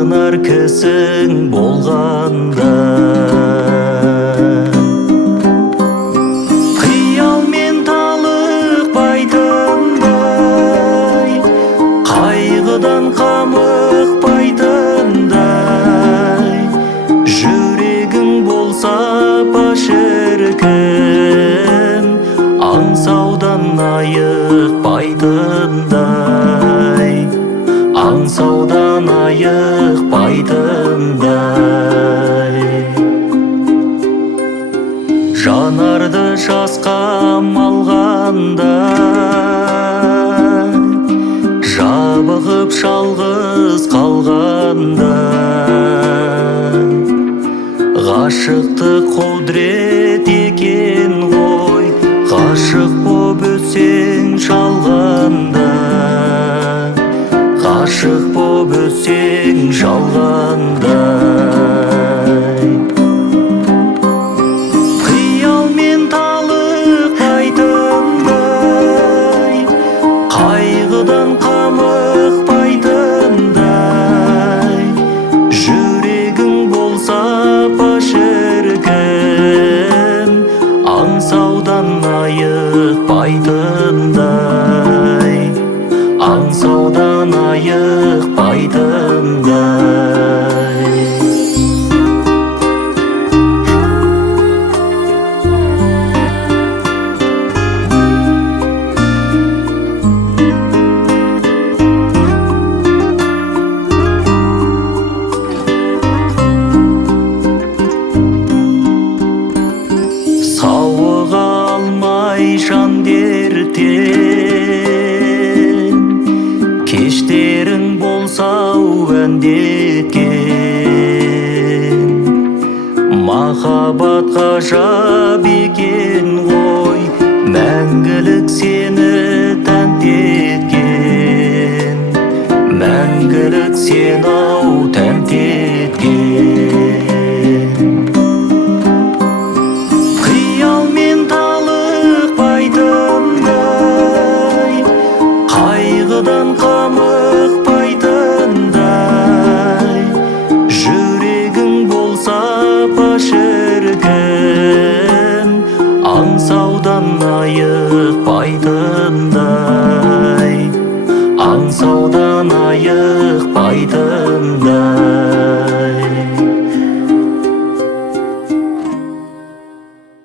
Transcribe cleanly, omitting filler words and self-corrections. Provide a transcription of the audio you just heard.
сағынар кісің болғанда, қиялмен талықпайтындай, қайғыдан қамықпайтындай, жүрегің болса шіркін, аңсаудан айықпайтындай, аңсаудан айықпайтындай. Жанарды жасқа малғанда, жабығып жалғыз қалғанда, ғашықтық құдірет екен ғой, ғашық боп өтсең жалғанда, ғашық боп өтсең жалғанда. Қиялмен талықпайтындай, қайғыдан қамықпайтындай, жүрегің болса шіркін, аңсаудан айықпайтындай, аңсаудан айықпайтындай. Сауыға алмай жан дерттен, кештерің болса-ау әндеткен. Махаббат ғажап екен ғой, мәңгілік сені тәнті еткен, мәңгілік сені-ау тәнті еткен. Қиялмен талықпайтындай, қайғыдан қамықпайтындай, жүрегің болса шіркін, аңсаудан айықпайтындай.